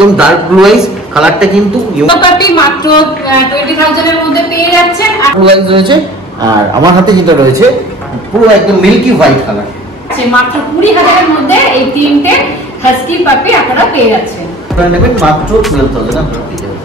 একদম dark blue eyes, কালারটা কিন্তু মাত্র 20,000 এর মধ্যে পেয়ে যাচ্ছেন। ব্লু আইজ রয়েছে, আর আমার হাতে যেটা রয়েছে পুরো একদম মিল্কি হোয়াইট কালার। মাত্র 20,000 এর মধ্যে এই তিনটে হাস্কি পাপি আপনারা পেয়ে যাচ্ছেন। আপনারা নেবেন মাত্র 12,000 আপনারা পেয়ে যাবেন।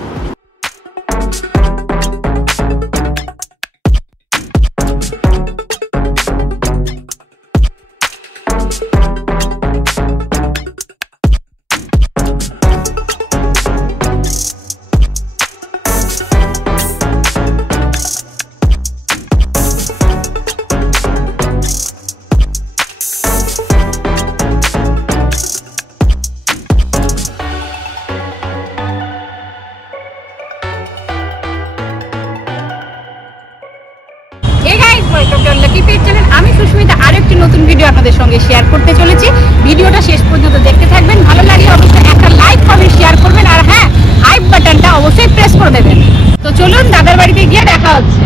আমি সুস্মিতা আরেকটি নতুন ভিডিও আপনাদের সঙ্গে শেয়ার করতে চলেছি। ভিডিওটা শেষ পর্যন্ত দেখতে থাকবেন। ভালো লাগলে অবশ্যই একটা লাইক কমেন্ট শেয়ার করবেন, আর হ্যাঁ হাইপ বাটনটা অবশ্যই প্রেস করে দেবেন। তো চলুন দাদার বাড়িতে গিয়ে দেখা হচ্ছে।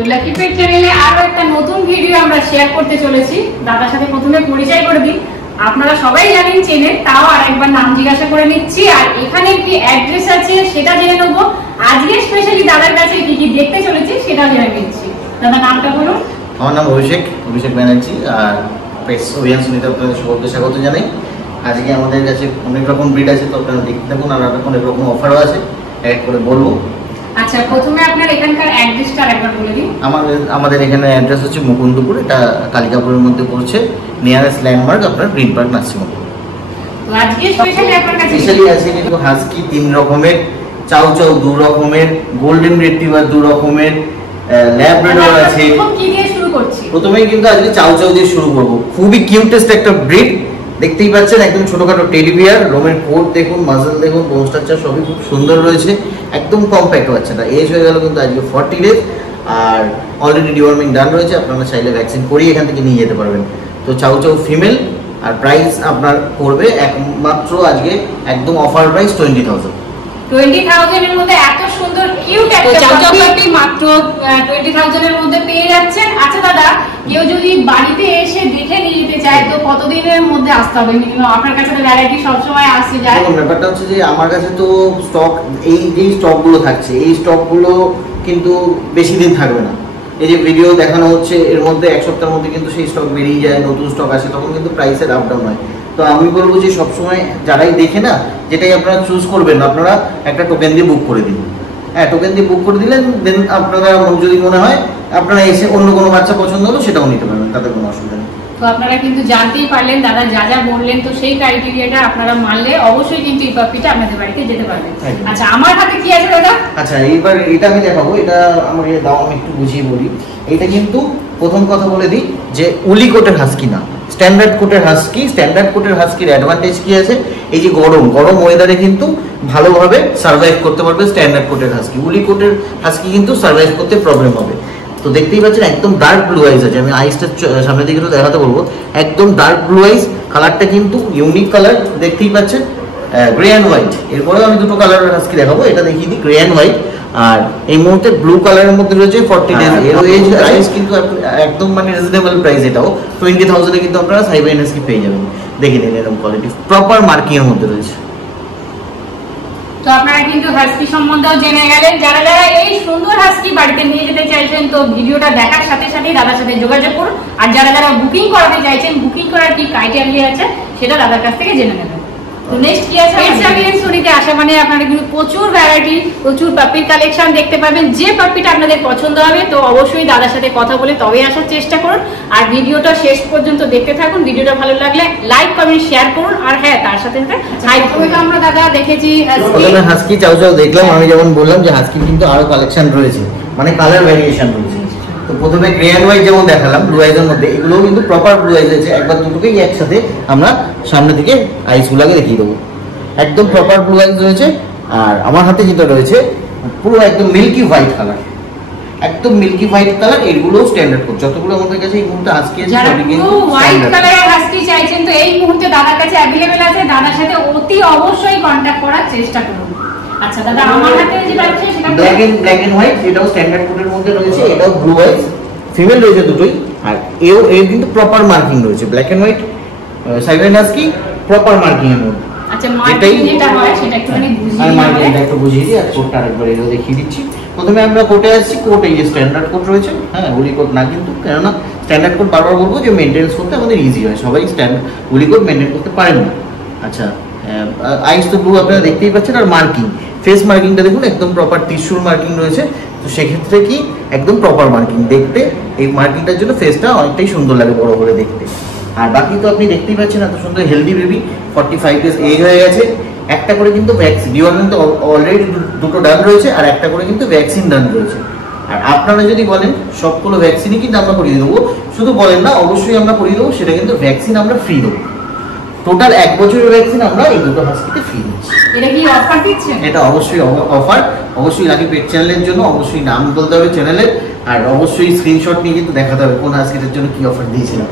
তো লাকি পেট চ্যানেলে আরো একটা নতুন ভিডিও আমরা শেয়ার করতে চলেছি। দাদার সাথে প্রথমে পরিচয় করে দিই, আপনারা সবাই জানেন চেনেন, তাও আরেকবার নাম জিজ্ঞাসা করে নিচ্ছি, আর এখানে কি অ্যাড্রেস আছে সেটা জেনে নেবো। আজকে স্পেশালি দাদার কাছে কি কি দেখতে চলেছি সেটা জেনে নিচ্ছি। দাদা নামটা বলুন। আমার নাম অভিষেক ব্যানার্জি, আর পেটস অভিযান সুনিতা আপনাদের সকলকে স্বাগত জানাই। আজকে আমাদের কাছে অনেক রকম ব্রিড আছে, তো আপনারা দেখতে থাকুন, আর অনেক রকম অফারও আছে, এক করে বলবো। আচ্ছা, প্রথমে আপনার এখানকার অ্যাড্রেসটা একবার বলে দিন। আমাদের এখানে অ্যাড্রেস হচ্ছে মুকুন্দপুর, এটা কালিকাপুরের মধ্যে পড়ছে। নিয়ারেস্ট ল্যান্ডমার্ক আপনার গ্রিন পার্ক নার্সিং হোম। তো আজকে স্পেশালি আপনার কাছে আছে কিন্তু হাস্কি 3 রকমের, চাউ 2 রকমের, গোল্ডেন রিট্রিভার 2 রকমের, ল্যাব্রাডর আছে। কি দিয়ে শুরু করছি? প্রথমেই কিন্তু আজকে চাউ দিয়ে শুরু করব। খুবই কিউটেস্ট একটা ব্রিড, দেখতেই পাচ্ছেন, একদম ছোটখাটো টেডি বিয়ার। রোমের কোট দেখুন, মাসল দেখুন, বোন স্ট্রাকচার সবই খুব সুন্দর রয়েছে, একদম কম্প্যাক্ট বাচ্চাটা। এজ হয়ে গেল কিন্তু আজকে 40 ডেজ, আর অলরেডি ডিওয়ার্মিং ডান রয়েছে। আপনারা চাইলে ভ্যাকসিন করিয়ে এখান থেকে নিয়ে যেতে পারবেন। তো চাউ ফিমেল, আর প্রাইস আপনার পড়বে একমাত্র আজকে একদম অফার প্রাইস 20,000। 20,000 এর মধ্যে এত সুন্দর কিউট একটা চাউ পাপি মাত্র 20,000 এর মধ্যে পেয়ে যাচ্ছেন। আচ্ছা দাদা, কেউ যদি বাড়িতে এসে দেখে নিয়ে যেতে চায় তো কতদিনের মধ্যে আসতে হবে মিনিমাম? আপনার কাছে তো ভ্যারাইটি সব সময় আসে যায়। ব্যাপারটা হচ্ছে যে আমার কাছে তো স্টক, এই যে স্টকগুলো থাকছে, এই স্টকগুলো কিন্তু বেশি দিন থাকবে না। এই যে ভিডিও দেখানো হচ্ছে, এর মধ্যে এক সপ্তাহের মধ্যে কিন্তু সেই স্টক বেরিয়ে যায়, নতুন স্টক আসে, তখন কিন্তু প্রাইসের আপ ডাউন হয়। তো আমি বলবো যে সবসময় যারাই দেখে না, যেটাই আপনারা চুজ করবেন, আপনারা একটা টোকেন দিয়ে বুক করে দিন। হ্যাঁ, টোকেন দিয়ে বুক করে দিলেন, দেন আপনারা যদি মনে হয় আপনারা এসে অন্য কোনো বাচ্চা পছন্দ হলো সেটাও নিতে পারবেন, তাতে কোনো অসুবিধা নেই। তো আপনারা কিন্তু জানতেই পারলেন দাদা যা যা বললেন, তো সেই ক্রাইটেরিয়াটা আপনারা মানলে অবশ্যই কিন্তু এই পাপিটা আপনাদের বাড়িতে যেতে পারবেন। আচ্ছা, আমার হাতে কি আছে দাদা? আচ্ছা, এইবার এটা আমি দেখাবো, এটা আমাকে দাও, আমি একটু বুঝিয়ে বলি। এটা কিন্তু প্রথম কথা বলে দিই যে উলি কোটের হাস্কি না, স্ট্যান্ডার্ড কোটের হাস্কি। স্ট্যান্ডার্ড কোটের হাস্কির অ্যাডভান্টেজ কি আছে? এই যে গরম ওয়েদারে কিন্তু ভালোভাবে সার্ভাইভ করতে পারবে স্ট্যান্ডার্ড কোটের হাস্কি। উলি কোটের হাস্কি কিন্তু সার্ভাইভ করতে প্রবলেম হবে। তো দেখতেই পাচ্ছেন একদম ডার্ক ব্লু আইজ আছে। আমি আইসটা সামনের দিকে একটু দেখাতে বলবো, একদম ডার্ক ব্লু আইজ। কালারটা কিন্তু ইউনিক কালার, দেখতেই পাচ্ছেন, গ্রে অ্যান্ড হোয়াইট। এরপরেও আমি দুটো কালারের হাস্কি দেখাবো, এটা দেখিয়ে দিই, গ্রে অ্যান্ড হোয়াইট। আর এই মুহূর্তে ব্লু কালারের মধ্যে রয়েছে 40 ডেজ। এর এজ প্রাইস কিন্তু একদম মানে রিজনেবল প্রাইস, এটাও 20,000 এ কিন্তু আপনারা সাইবার এনএসকি পেয়ে যাবেন। দেখে নিন, এরকম কোয়ালিটি প্রপার মার্কিং এর মধ্যে রয়েছে। তো আপনারা কিন্তু হাস্কি সম্বন্ধেও জেনে গেলেন। যারা যারা এই সুন্দর হাস্কি বাড়িতে নিয়ে যেতে চাইছেন তো ভিডিওটা দেখার সাথে সাথেই দাদার সাথে যোগাযোগ করুন। আর যারা যারা বুকিং করাতে চাইছেন, বুকিং করার কি ক্রাইটেরিয়া আছে সেটা দাদার কাছ থেকে জেনে নেবেন। তো নেক্সট কি আছে পেট চ্যাম্পিয়ন সোনিতে আসা মানে আপনারা কিন্তু প্রচুর ভ্যারাইটি প্রচুর পাপির কালেকশন দেখতে পাবেন। যে পাপিটা আপনাদের পছন্দ হবে তো অবশ্যই দাদার সাথে কথা বলে তবে আসার চেষ্টা করুন। আর ভিডিওটা শেষ পর্যন্ত দেখতে থাকুন। ভিডিওটা ভালো লাগলে লাইক কমেন্ট শেয়ার করুন। আর হ্যাঁ তার সাথে সাথে প্রথমে তো আমরা দাদা দেখেছি হাস্কি চাও চাও দেখলাম। আমি যেমন বললাম যে হাস্কি কিন্তু আরো কালেকশন রয়েছে, মানে কালার ভ্যারিয়েশন রয়েছে। তো প্রথমে গ্রে অ্যান্ড হোয়াইট যেমন দেখালাম ব্লু আইজের মধ্যে, এগুলোও কিন্তু প্রপার ব্লু আইজ আছে। একবার দুটোকেই একসাথে আমরা সামনে থেকে আইসগুলোকে দেখিয়ে দেবো। একদম প্রপার ব্লু আইজ রয়েছে। আর আমার হাতে যেটা রয়েছে পুরো একদম মিল্কি হোয়াইট কালার, একদম মিল্কি হোয়াইট কালার। এগুলো স্ট্যান্ডার্ড কোড যতগুলো আমাদের কাছে এই মুহূর্তে হাস্কি আছে সবই কিন্তু হোয়াইট কালারের হাস্কি চাইছেন তো এই মুহূর্তে দাদার কাছে अवेलेबल আছে। দাদার সাথে অতি অবশ্যই কন্টাক্ট করার চেষ্টা করুন। আচ্ছা দাদা আমার হাতে যেটা আছে সেটা ব্ল্যাক এন্ড হোয়াইট, এটাও স্ট্যান্ডার্ড কোডের মধ্যে রয়েছে। এটাও ব্লু আইজ, ফিমেল রয়েছে দুটোই। আর এর কিন্তু প্রপার মার্কিং রয়েছে, black and white Siberian husky proper marking এর মধ্যে। আচ্ছা মার্কিং যেটা হয় সেটা একটুখানি বুঝিয়ে আর মার্কিংটা একটু বুঝিয়ে দিই। আর কোডটা আরেকবার এও দেখিয়ে দিচ্ছি। প্রথমে আমরা কোডে আসছি। কোড এই যে স্ট্যান্ডার্ড কোড রয়েছে, হ্যাঁ উলি কোড না কিন্তু, কেননা স্ট্যান্ডার্ড কোড বারবার বলবো যে মেনটেন্স করতে আমাদের ইজি হয়। সবাই স্ট্যান্ডার্ড উলি কোড মেনটেন করতে পারেন না। আচ্ছা আইস তো ব্লু আপনারা দেখতেই পাচ্ছেন। আর মার্কিং ফেস মার্কিংটা দেখুন একদম প্রপার টিস্যুর মার্কিং রয়েছে। তো সেক্ষেত্রে কি একদম প্রপার মার্কিং দেখতে, এই মার্কিংটার জন্য ফেসটা অনেকটাই সুন্দর লাগে বড় করে দেখতে। আর বাকি তো আপনি দেখতেই পাচ্ছেন এত সুন্দর হেলদি বেবি, 45 ডেজ এজ হয়ে গেছে। একটা করে কিন্তু ভ্যাকসিন ডিওয়ার্মেন্ট অলরেডি দুটো ডান রয়েছে, আর একটা করে কিন্তু ভ্যাকসিন ডান রয়েছে। আর আপনারা যদি বলেন সবগুলো ভ্যাকসিনই কিন্তু আমরা করিয়ে দেবো, শুধু বলেন না অবশ্যই আমরা করিয়ে দেবো, সেটা কিন্তু ভ্যাকসিন আমরা ফ্রি দেবো। টোটাল 1 বছরের ভ্যাকসিন আমরা এই দুটো হাস্কিতে ফ্রি দিচ্ছি। এটা কি অফার দিচ্ছেন? এটা অবশ্যই অফার। অবশ্যই লাকি পেট চ্যানেলের জন্য অবশ্যই নাম বলতে হবে চ্যানেলের, আর অবশ্যই স্ক্রিনশট নিয়ে কিন্তু দেখাতে হবে কোন হাস্কিটার জন্য কি অফার দিয়েছিলাম।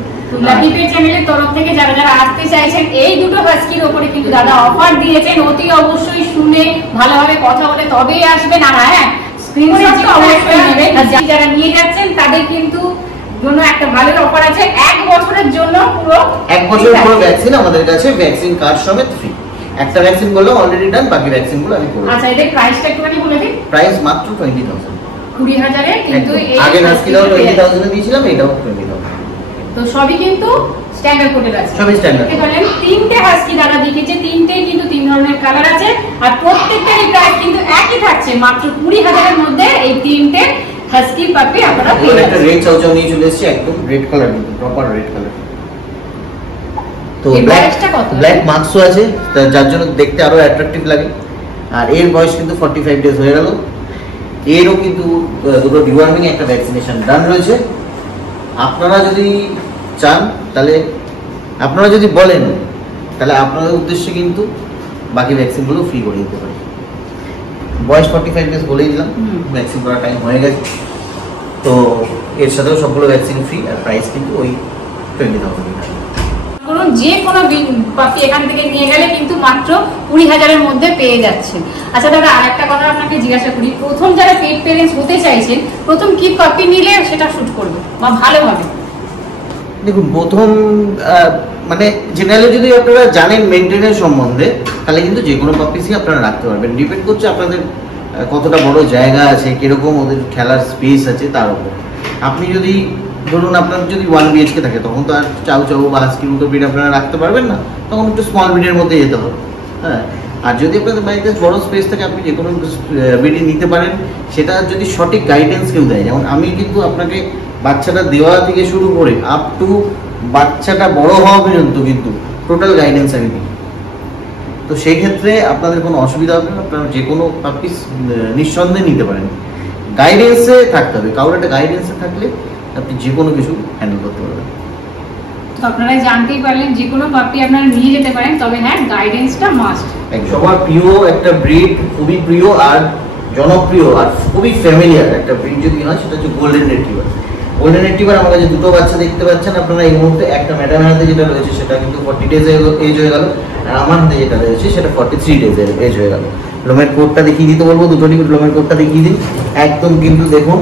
লাকি পেট চ্যানেলের তরফ থেকে যারা যারা আসতে চাইছেন এই দুটো হাস্কির উপরে কিন্তু দাদা অফার দিয়েছেন। অতি অবশ্যই শুনে ভালোভাবে কথা বলে তবেই আসবেন। আর হ্যাঁ স্ক্রিনশট অবশ্যই নেবেন। যারা নিয়ে যাচ্ছেন তাদের কিন্তু জন্য একটা ভালো অফার আছে। 1 বছরের জন্য পুরো 1 বছরের পুরো ভ্যাকসিন আমাদের কাছে ভ্যাকসিন কার্ড সমেত ফ্রি। একটা ভ্যাকসিন করলে অলরেডি ডান, বাকি ভ্যাকসিনগুলো আমি করে। আচ্ছা এদের প্রাইসটা একটুখানি বলে দিন। প্রাইস মাত্র 20,000। 20,000 এ কিন্তু এই আগে হাস্কিটাও 20,000 এ দিয়েছিলাম, এটাও 20,000। তো সবই কিন্তু স্ট্যান্ডার্ড কোডের আছে। সবই স্ট্যান্ডার্ড। বলেন তিনটে হাস্কি দাদা দেখিয়েছে, তিনটেই কিন্তু 3 ধরনের কালার আছে। আর প্রত্যেকটারই প্রাইস কিন্তু একই থাকছে, মাত্র 20,000 এর মধ্যে এই তিনটে হাস্কি পাপি আপনারা পেয়ে যাবেন। একটা রেড চাউচাউ নিয়ে চলে এসেছি, একদম red colour, proper red colour. তো ব্ল্যাক মার্কসও আছে, যার জন্য দেখতে আরো অ্যাট্রাকটিভ লাগে। আর এর বয়স কিন্তু 45 ডেজ হয়ে গেল। এরও কিন্তু দুটো ডিওয়ার্মিং একটা ভ্যাকসিনেশন ডান রয়েছে। আপনারা যদি চান তাহলে, আপনারা যদি বলেন তাহলে আপনাদের উদ্দেশ্যে কিন্তু বাকি ভ্যাকসিনগুলো ফ্রি করে দিতে পারি। বয়স 45 ডেজ বলেই দিলাম, ভ্যাকসিন করার টাইম হয়ে গেছে। তো এর সাথেও সবগুলো ভ্যাকসিন ফ্রি। আর প্রাইস কিন্তু ওই 20,000 টাকা। যে কোনো পাপি এখান থেকে নিয়ে গেলে কিন্তু মাত্র 20,000 এর মধ্যে পেয়ে যাচ্ছে। আচ্ছা দাদা আরেকটা কথা আপনাকে জিজ্ঞাসা করি, প্রথম যারা পেট প্যারেন্টস হতে চাইছেন প্রথম কি পাপি নিলে সেটা শুট করবে বা ভালো হবে? দেখুন প্রথম মানে জেনারেলি যদি আপনারা জানেন মেইনটেনেন্স সম্বন্ধে, তাহলে কিন্তু যে কোনো পাপিসই আপনারা রাখতে পারবেন। ডিপেন্ড করছে আপনাদের কতটা বড় জায়গা আছে, কিরকম ওদের খেলার স্পেস আছে তার উপর। আপনি যদি ধরুন আপনার যদি 1 BHK থাকে তখন তো আর চাউ চাউ বা হাস্কির মতো ব্রিড আপনারা রাখতে পারবেন না, তখন একটু স্মল ব্রিডের মধ্যে যেতে হবে। হ্যাঁ, আর যদি আপনাদের বাড়িতে বড় স্পেস থাকে আপনি যে কোনো ব্রিডই নিতে পারেন। সেটা যদি সঠিক গাইডেন্স কেউ দেয়, যেমন আমি কিন্তু আপনাকে বাচ্চাটা দেওয়া থেকে শুরু করে আপ টু বাচ্চাটা বড় হওয়া পর্যন্ত কিন্তু টোটাল গাইডেন্স আমি দিই। তো সেই ক্ষেত্রে আপনাদের কোনো অসুবিধা হবে না, আপনারা যে কোনো পাপিস নিঃসন্দেহে নিতে পারেন। গাইডেন্সে থাকতে হবে, কারোর একটা গাইডেন্সে থাকলে আপনি যে কোনো কিছু হ্যান্ডেল করতে পারবেন। তো আপনারা জানতেই পারলেন যে কোনো পাপি আপনারা নিয়ে যেতে পারেন, তবে হ্যাঁ গাইডেন্সটা মাস্ট। সবার প্রিয় একটা ব্রিড, খুবই প্রিয় আর জনপ্রিয় আর খুবই ফ্যামিলিয়ার একটা ব্রিড যদি হয় সেটা হচ্ছে গোল্ডেন রিট্রিভার। গোল্ডেন রিট্রিভার আমার কাছে দুটো বাচ্চা দেখতে পাচ্ছেন আপনারা এই মুহূর্তে। একটা ম্যাডাম হাতে যেটা রয়েছে সেটা কিন্তু 40 ডেজ এজ হয়ে গেল, আর আমার হাতে যেটা রয়েছে সেটা 43 ডেজ এজ হয়ে গেল। লোমের কোটটা দেখিয়ে দিতে বলবো, দুটোরই লোমের কোটটা দেখিয়ে দিন। একদম কিন্তু দেখুন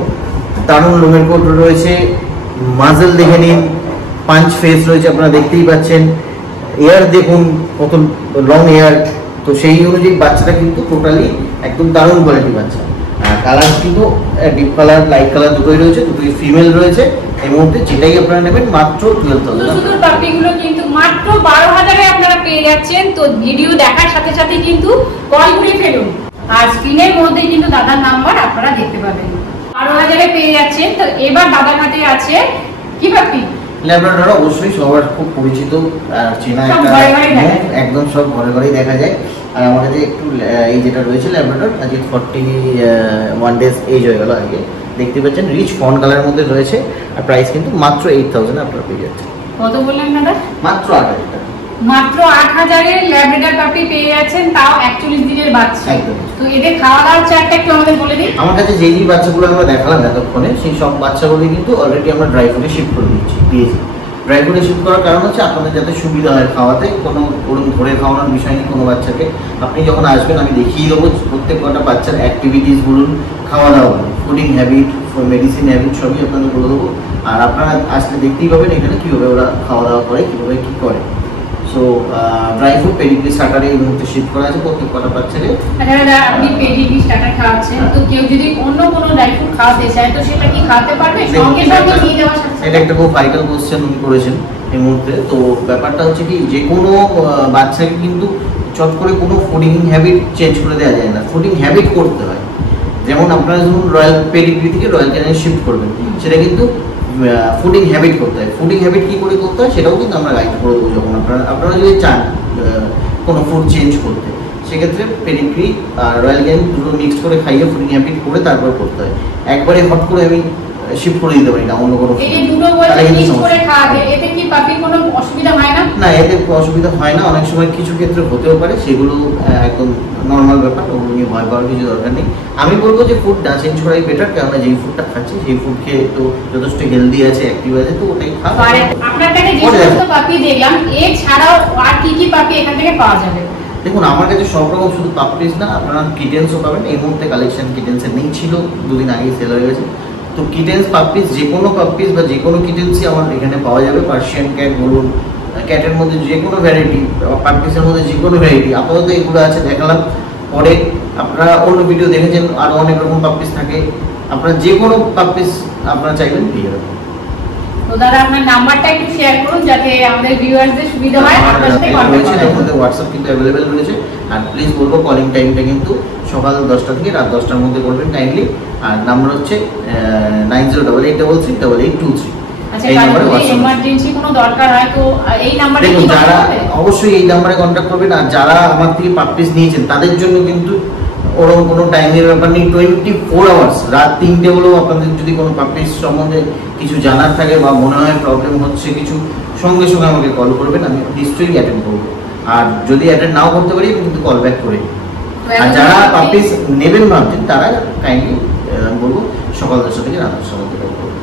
দারুণ লোমের কোট রয়েছে। মাজেল দেখে নিন, পাঞ্চ ফেস রয়েছে আপনারা দেখতেই পাচ্ছেন। এয়ার দেখুন কত লং এয়ার। তো সেই অনুযায়ী বাচ্চাটা কিন্তু টোটালি একদম দারুণ কোয়ালিটি বাচ্চা। আর কালার কিন্তু ডিপ কালার লাইট কালার দুটোই রয়েছে, দুটোই ফিমেল রয়েছে। এই মুহূর্তে যেটাই আপনারা নেবেন মাত্র 12,000। পাপিগুলো কিন্তু মাত্র 12,000 এ আপনারা পেয়ে যাচ্ছেন। তো ভিডিও দেখার সাথে সাথে কিন্তু কল করে ফেলুন, আর স্ক্রিনের মধ্যে কিন্তু দাদার নাম্বার আপনারা দেখতে পাবেন। 12,000-এ পেয়ে যাচ্ছেন। তো এবার দাদার হাতে আছে কি পাপি? ল্যাব্রাডর অবশ্যই সবার খুব পরিচিত চেনা একটা, একদম সব ঘরে ঘরেই দেখা যায়। আর আমার কাছে একটু এই যেটা রয়েছে ল্যাব্রাডর, আজকে 41 ডেজ এজ হয়ে গেল আগে। দেখতে পাচ্ছেন রিচ ফন্ট কালারের মধ্যে রয়েছে, আর প্রাইস কিন্তু মাত্র 8,000 আপনারা পেয়ে যাচ্ছেন। কত বললেন দাদা? মাত্র 8,000 টাকা। মাত্র 8,000-এ ল্যাব্রাডর পাপি পেয়ে যাচ্ছেন, তাও 41 দিনের বাচ্চা। তো এদের খাওয়া দাওয়ার চার্টটা একটু আমাদের বলে দিন। আমার কাছে যেই বাচ্চাগুলো আমরা দেখালাম এতক্ষণে, সেই সব বাচ্চাগুলো কিন্তু অলরেডি আমরা ড্রাই ফুডে শিফট করে দিয়েছি। ড্রাই ফুডে শিফট করার কারণ হচ্ছে আপনাদের যাতে সুবিধা হয় খাওয়াতে, কোনো ধরে খাওয়ানোর বিষয় নেই কোনো বাচ্চাকে। আপনি যখন আসবেন আমি দেখিয়ে দেবো প্রত্যেক কটা বাচ্চার অ্যাক্টিভিটিস বলুন, খাওয়া দাওয়া বলুন, ফুডিং হ্যাবিট, মেডিসিন হ্যাবিট সবই আপনাদের বলে দেবো। আর আপনারা আসলে দেখতেই পাবেন এখানে কীভাবে ওরা খাওয়া দাওয়া করে, কীভাবে কী করে। সো ড্রাই ফুড পেডিগ্রি স্টার্টারে এই মুহূর্তে শিফট করা আছে প্রত্যেক কটা বাচ্চাকে। আচ্ছা দাদা, আপনি পেডিগ্রি স্টার্টার খাওয়াচ্ছেন, তো কেউ যদি অন্য কোনো ড্রাই ফুড খাওয়াতে চায় তো সেটা কি খাওয়াতে পারবে? সঙ্গে সঙ্গে নিয়ে যাওয়ার সাথে এটা একটা খুব ভাইটাল কোশ্চেন উনি করেছেন এই মুহূর্তে। তো ব্যাপারটা হচ্ছে কি, যে কোনো বাচ্চাকে কিন্তু চট করে কোনো ফুডিং হ্যাবিট চেঞ্জ করে দেওয়া যায় না, ফুডিং হ্যাবিট করতে হয়। যেমন আপনারা যখন রয়্যাল পেডিগ্রি থেকে রয়্যাল ক্যানেলে শিফট করবেন, সেটা কিন্তু ফুডিং হ্যাবিট করতে হয়। ফুডিং হ্যাবিট কী করে করতে হয় সেটাও কিন্তু আমরা গাইড করে দেবো। যখন আপনারা যদি চান কোনো ফুড চেঞ্জ করতে, সেক্ষেত্রে পেডিগ্রি আর রয়্যাল ক্যানেল দুটো মিক্সড করে খাইয়ে ফুডিং হ্যাবিট করে তারপর করতে হয়। একবারে হট করে আমি শিফট করে দিতে পারি না অন্য কোনো। এই দুটো বলতে মিক্স করে খাওয়াবে, এতে কি পাপি কোনো অসুবিধা হয় না? না, এতে অসুবিধা হয় না। অনেক সময় কিছু ক্ষেত্রে হতেও পারে, সেগুলো একদম নর্মাল ব্যাপার, ওগুলো নিয়ে ভয় পাওয়ার কিছু দরকার নেই। আমি বলবো যে ফুড না চেঞ্জ করাই বেটার, কেননা যেই ফুডটা খাচ্ছি সেই ফুড খেয়ে তো যথেষ্ট হেলদি আছে, অ্যাক্টিভ আছে, তো ওটাই খাওয়া। আপনার কাছে যে সমস্ত পাপি দেখলাম, এছাড়াও আর কি কি পাপি এখান থেকে পাওয়া যাবে? দেখুন, আমার কাছে সব রকম শুধু পাপিস না, আপনারা কিটেন্সও পাবেন। এই মুহূর্তে কালেকশন কিটেন্সের নেই, ছিল দুদিন আগেই সেল হয়ে গেছে। তো কিটেন্স পাপিস, যে কোনো পাপিস বা যে কোনো কিটেন্সই আমার এখানে পাওয়া যাবে। পার্সিয়ান ক্যাট বলুন, ক্যাটের মধ্যে যে কোনো ভ্যারাইটি, পাপিসের মধ্যে যে কোনো ভ্যারাইটি, আপাতত এগুলো আছে দেখালাম। পরে আপনারা অন্য ভিডিও দেখেছেন, আরও অনেক রকম পাপিস থাকে, আপনারা যে কোনো পাপিস আপনারা চাইবেন পেয়ে যাবেন। তো দাদা আপনার নাম্বারটা একটু শেয়ার করুন যাতে আমাদের ভিউয়ারদের সুবিধা হয়। আপনার সাথে কন্টাক্ট করতে আমাদের হোয়াটসঅ্যাপ কিন্তু অ্যাভেলেবেল রয়েছে। আর প্লিজ বলবো কলিং টাইমটা কিন্তু সকাল 10টা থেকে রাত 10টার মধ্যে করবেন কাইন্ডলি। আর নাম্বার হচ্ছে 9088338823। আচ্ছা, কারণ এমার্জেন্সি কোনো দরকার হয় তো এই নাম্বারে কি যারা অবশ্যই এই নাম্বারে কন্টাক্ট করবেন। আর যারা আমার থেকে পারচেজ নিয়েছেন তাদের জন্য কিন্তু ওরকম কোনো টাইমের ব্যাপার নেই, 24 আওয়ার্স। রাত 3টে হলেও আপনাদের যদি কোনো পারচেজ সম্বন্ধে কিছু জানার থাকে বা মনে হয় প্রবলেম হচ্ছে কিছু, সঙ্গে সঙ্গে আমাকে কল করবেন, আমি নিশ্চয়ই অ্যাটেন্ড করবো। আর যদি অ্যাটেন্ড নাও করতে পারি কিন্তু কল ব্যাক করে। আর যারা পারচেজ নেবেন ভাবছেন তারা কাইন্ডলি বলবো সকাল 10টা থেকে রাত 10টার মধ্যে কল করবেন।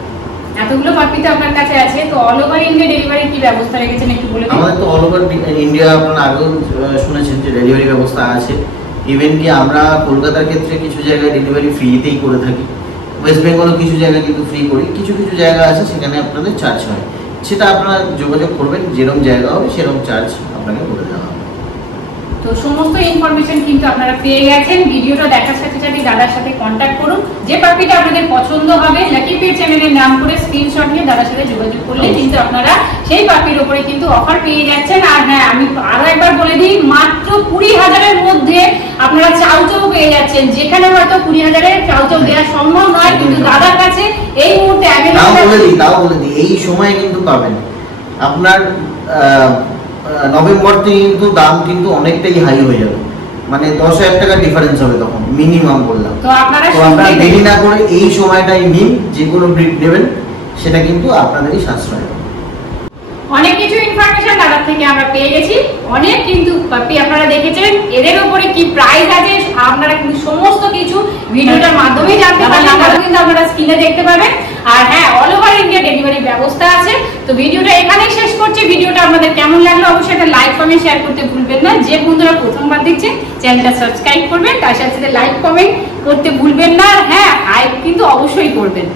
এতগুলো পাপি তো আপনার কাছে আছে, তো অল ওভার ইন্ডিয়া ডেলিভারি কি ব্যবস্থা রেখেছেন একটু বলে দিন। আমাদের তো অল ওভার ইন্ডিয়া আপনারা আগেও শুনেছেন যে ডেলিভারি ব্যবস্থা আছে। ইভেন কি আমরা কলকাতার ক্ষেত্রে কিছু জায়গায় ডেলিভারি ফ্রিতেই করে থাকি, ওয়েস্ট বেঙ্গলও কিছু জায়গায় কিন্তু ফ্রি করি, কিছু কিছু জায়গা আছে সেখানে আপনাদের চার্জ হয়। সেটা আপনারা যোগাযোগ করবেন, যেরকম জায়গা হবে সেরকম চার্জ আপনাকে করে দেওয়া হবে। তো সমস্ত ইনফরমেশন কিন্তু আপনারা পেয়ে গেছেন। ভিডিওটা দেখার সাথে সাথে দাদার সাথে কন্ট্যাক্ট করুন। যে পাপিটা আপনাদের পছন্দ হবে লাকি পেট চ্যানেলের নাম করে স্ক্রিনশট নিয়ে দাদার সাথে যোগাযোগ করলে কিন্তু আপনারা সেই পাপির উপরে কিন্তু অফার পেয়ে যাচ্ছেন। আর হ্যাঁ, আমি আরো একবার বলে দিই, মাত্র 20,000-এর মধ্যে আপনারা চাউচাউ পেয়ে যাচ্ছেন। যেখানে হয়তো 20,000-এর চাউচাউ দেওয়া সম্ভব নয়, কিন্তু দাদার কাছে এই মুহূর্তে তাও বলে দিই এই সময় কিন্তু পাবেন। আপনার নভেম্বর থেকে কিন্তু দাম কিন্তু অনেকটাই হাই হয়ে যাবে, মানে 10,000 টাকা ডিফারেন্স হবে তখন মিনিমাম বললাম। তো আপনারা দেরি না করে এই সময়টাই নিন, যে কোনো ব্রিড নেবেন সেটা কিন্তু আপনাদেরই সাশ্রয় হবে। অনেক কিছু ইনফরমেশন দাদার থেকে আমরা পেয়ে গেছি, অনেক কিন্তু পাপি আপনারা দেখেছেন। এদের উপরে কি প্রাইস আছে আপনারা কিন্তু সমস্ত কিছু ভিডিওটার মাধ্যমেই জানতে পারবেন, কিন্তু আপনারা স্ক্রিনে দেখতে পাবেন। আর হ্যাঁ, অল ওভার ইন্ডিয়া ডেলিভারি ব্যবস্থা আছে। তো ভিডিওটা এখানেই শেষ করছি। ভিডিওটা আপনাদের কেমন লাগলো অবশ্যই একটা লাইক কমেন্ট শেয়ার করতে ভুলবেন না। যে বন্ধুরা প্রথমবার দেখছেন চ্যানেলটা সাবস্ক্রাইব করবেন, তার সাথে লাইক কমেন্ট করতে ভুলবেন না। হ্যাঁ, হাইপ কিন্তু অবশ্যই করবেন।